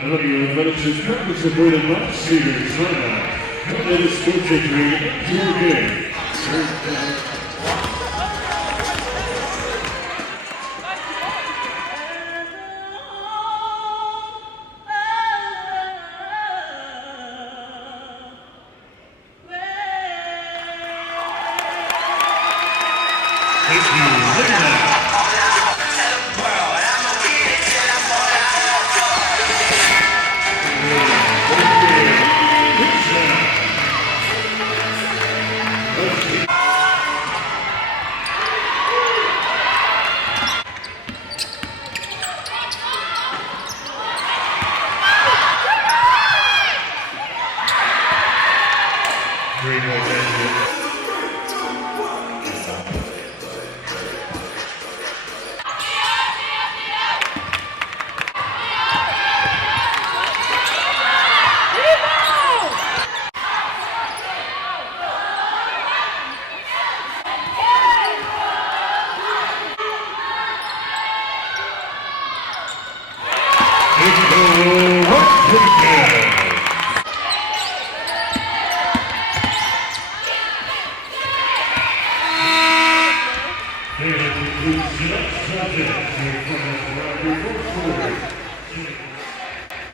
Radio Athletics currently supported by Cedar Sinai. Let us go take your game. That concludes tonight's contest.